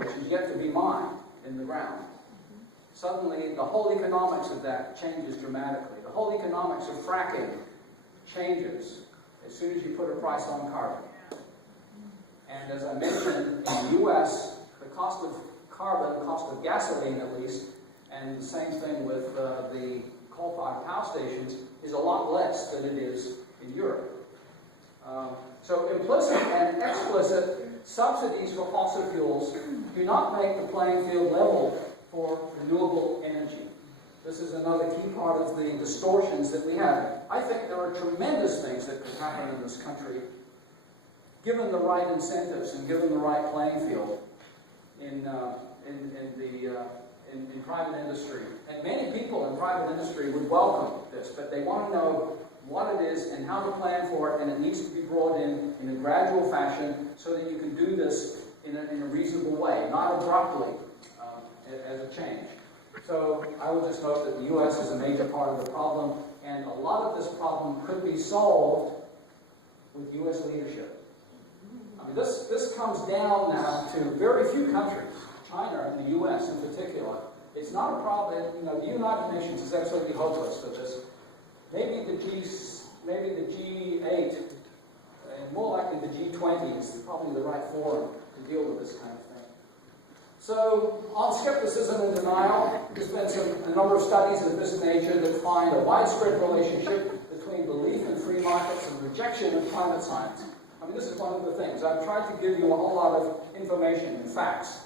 which is yet to be mined in the ground, suddenly the whole economics of that changes dramatically. The whole economics of fracking changes as soon as you put a price on carbon. And as I mentioned, in the US, the cost of carbon, the cost of gasoline at least, and the same thing with the coal-fired power stations, is a lot less than it is in Europe. So implicit and explicit subsidies for fossil fuels do not make the playing field level for renewable energy. This is another key part of the distortions that we have. I think there are tremendous things that could happen in this country given the right incentives and given the right playing field in private industry. And many people in private industry would welcome this, but they want to know what it is and how to plan for it, and it needs to be brought in a gradual fashion so that you can do this in a reasonable way, not abruptly as a change. So I would just note that the U.S. is a major part of the problem, and a lot of this problem could be solved with U.S. leadership. I mean, this comes down now to very few countries, China and the U.S. in particular. It's not a problem. You know, the United Nations is absolutely hopeless for this. Maybe the G8, and more likely the G20 is probably the right forum to deal with this kind of thing. So, on skepticism and denial, there's been a number of studies of this nature that find a widespread relationship between belief in free markets and rejection of climate science. I mean, this is one of the things. I've tried to give you a whole lot of information and facts